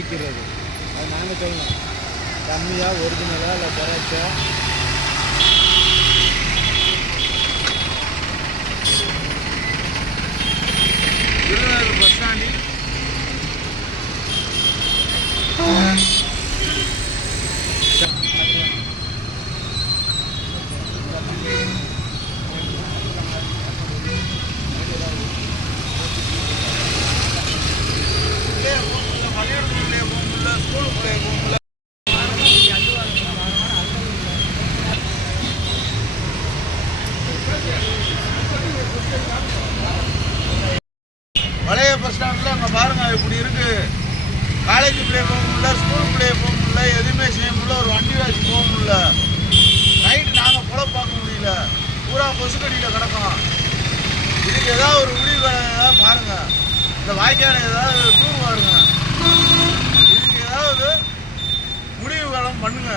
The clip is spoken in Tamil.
வைக்கிறது. அது நாங்கள் சொல்லணும், கம்மியாக ஒரிஜினலாக இல்லை குறைச்சா. விருதுநகர் பஸ் ஸ்டாண்டில் பழைய பஸ் ஸ்டாண்டில் அங்கே பாருங்க இப்படி இருக்கு. காலேஜ் பிள்ளைய போக முடியல, ஸ்கூல் பிள்ளைய போக முடியல, எதுவுமே செய்ய முடியல, ஒரு வண்டி வாசி போக முடியல. நைட்டு நாங்கள் பொழ பார்க்க முடியல, பூரா கொசுக்கடியில் கிடக்கும். இதுக்கு ஏதாவது ஒரு முடிவு ஏதாவது பாருங்க. இந்த வாய்க்கால ஏதாவது டூர் பாருங்க. இதுக்கு ஏதாவது முடிவு காலம் பண்ணுங்க.